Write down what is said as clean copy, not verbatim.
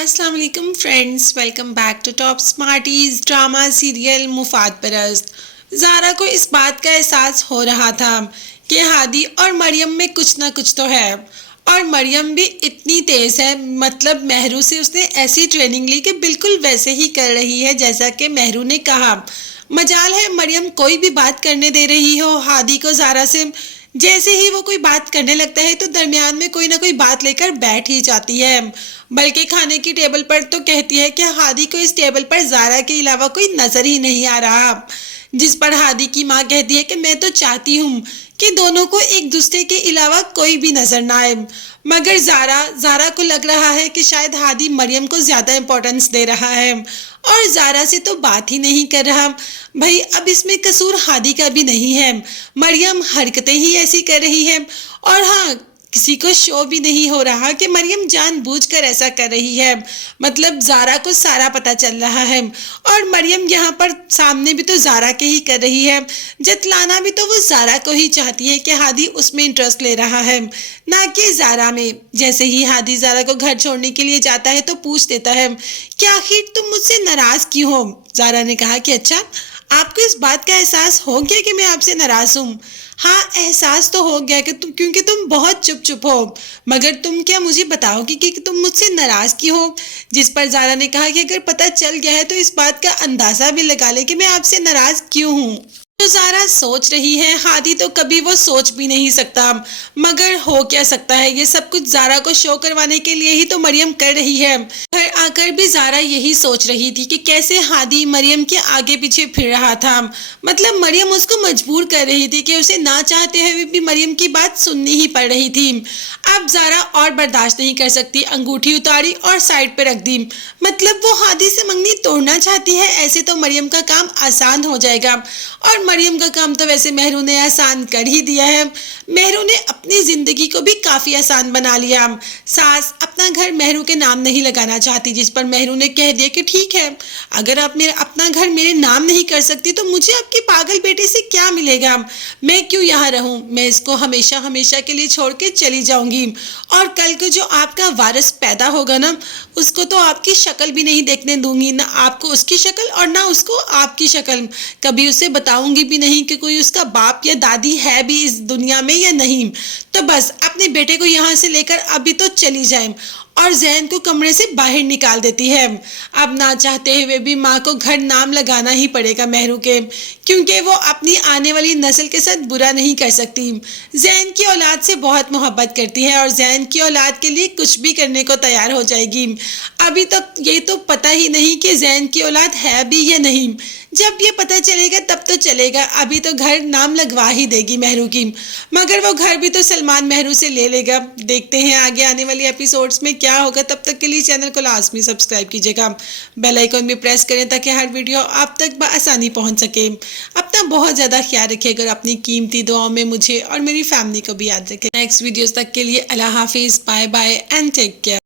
السلام علیکم friends, welcome back to Top Smarties drama serial مفاد پرست۔ زارا کو اس بات کا احساس ہو رہا تھا کہ ہادی اور مریم میں کچھ نہ کچھ تو ہے، اور مریم بھی اتنی تیز ہے، مطلب مہرو سے اس نے ایسی ٹریننگ لی کہ بالکل ویسے ہی کر رہی ہے جیسا کہ مہرو نے کہا۔ مجال ہے مریم کوئی بھی بات کرنے دے رہی ہو ہادی کو زارا سے، جیسے ہی وہ کوئی بات کرنے لگتا ہے تو درمیان میں کوئی نہ کوئی بات لے کر بیٹھ ہی جاتی ہے، بلکہ کھانے کی ٹیبل پر تو کہتی ہے کہ ہادی کو اس ٹیبل پر زارا کے علاوہ کوئی نظر ہی نہیں آ رہا، جس پر ہادی کی ماں کہتی ہے کہ میں تو چاہتی ہوں کہ دونوں کو ایک دوسرے کے علاوہ کوئی بھی نظر نہ آئے، مگر زارا کو لگ رہا ہے کہ شاید ہادی مریم کو زیادہ امپورٹنس دے رہا ہے اور زارا سے تو بات ہی نہیں کر رہا۔ بھائی اب اس میں قصور ہادی کا بھی نہیں ہے، مریم حرکتیں ہی ایسی کر رہی ہے، اور ہاں کسی کو شو بھی نہیں ہو رہا کہ مریم جان بوجھ کر ایسا کر رہی ہے، مطلب زارا کو سارا پتہ چل رہا ہے، اور مریم یہاں پر سامنے بھی تو زارا کے ہی کر رہی ہے، جتلانا بھی تو وہ زارا کو ہی چاہتی ہے کہ ہادی اس میں انٹرسٹ لے رہا ہے نہ کہ زارا میں۔ جیسے ہی ہادی زارا کو گھر چھوڑنے کے لیے جاتا ہے تو پوچھ دیتا ہے کہ آخر تم مجھ سے ناراض کیوں ہو؟ زارا نے کہا کہ اچھا آپ کو اس بات کا احساس ہو گیا کہ میں آپ سے ناراض ہوں؟ ہاں احساس تو ہو گیا کہ کیونکہ تم بہت چپ ہو، مگر تم کیا مجھے بتاؤ گی کہ تم مجھ سے ناراض کیوں ہو؟ جس پر زارا نے کہا کہ اگر پتہ چل گیا ہے تو اس بات کا اندازہ بھی لگا لے کہ میں آپ سے ناراض کیوں ہوں۔ تو زارا سوچ رہی ہے ہادی تو کبھی وہ سوچ بھی نہیں سکتا، مگر ہو کیا سکتا ہے، یہ سب کچھ زارا کو شو کروانے کے لیے ہی تو مریم کر رہی ہے۔ گھر آ کر بھی زارا یہی سوچ رہی تھی کہ کیسے ہادی مریم کے آگے پیچھے پھر رہا تھا، مطلب مریم اس کو مجبور کر رہی تھی کہ اسے نہ چاہتے ہوئے بھی مریم کی بات سننی ہی پڑ رہی تھی۔ اب زارا اور برداشت نہیں کر سکتی، انگوٹھی اتاری اور سائڈ پہ رکھ دی، مطلب وہ ہادی سے منگنی توڑنا چاہتی ہے، ایسے تو مریم کا کام آسان ہو جائے گا، اور مریم کا کام تو ویسے مہرو نے آسان کر ہی دیا ہے، مہرو نے اپنی زندگی کو بھی کافی آسان بنا لیا۔ ساس اپنا گھر مہرو کے نام نہیں لگانا چاہتی، جس پر مہرو نے کہہ دیا کہ ٹھیک ہے اگر آپ اپنا گھر میرے نام نہیں کر سکتی تو مجھے آپ کے پاگل بیٹے سے کیا ملے گا، میں کیوں یہاں رہوں، میں اس کو ہمیشہ کے لیے چھوڑ کے چلی جاؤں گی، اور کل کو جو آپ کا وارث پیدا ہوگا نا اس کو تو آپ کی شکل بھی نہیں دیکھنے دوں گی، نہ آپ کو اس کی شکل اور نہ اس کو آپ کی شکل، کبھی اسے بتاؤں گی بھی نہیں کہ کوئی اس کا باپ یا دادی ہے بھی اس دنیا میں یا نہیں۔ تو بس اپنے بیٹے کو یہاں سے لے کر ابھی تو چلی جائیں، اور زین کو کمرے سے باہر نکال دیتی ہے۔ اب نہ چاہتے ہوئے بھی ماں کو گھر نام لگانا ہی پڑے گا مہرو کے، کیونکہ وہ اپنی آنے والی نسل کے ساتھ برا نہیں کر سکتی، زین کی اولاد سے بہت محبت کرتی ہے اور زین کی اولاد کے لیے کچھ بھی کرنے کو تیار ہو جائے گی۔ ابھی تک یہ تو پتہ ہی نہیں کہ زین کی اولاد ہے بھی یا نہیں، جب یہ پتہ چلے گا تب تو چلے گا، ابھی تو گھر نام لگوا ہی دے گی مہرو کی، مگر وہ گھر بھی تو سلمان مہرو سے لے لے گا۔ دیکھتے ہیں آگے آنے والی ایپیسوڈز میں کیا ہوگا، تب تک کے لیے چینل کو لازمی سبسکرائب کیجیے گا، بیل آئیکن بھی پریس کریں تاکہ ہر ویڈیو آپ تک بآسانی پہنچ سکے۔ اپنا بہت زیادہ خیال رکھیے گا، اپنی قیمتی دعاؤں میں مجھے اور میری فیملی کو بھی یاد رکھیں۔ نیکسٹ ویڈیوز تک کے لیے اللہ حافظ، bye bye and take care.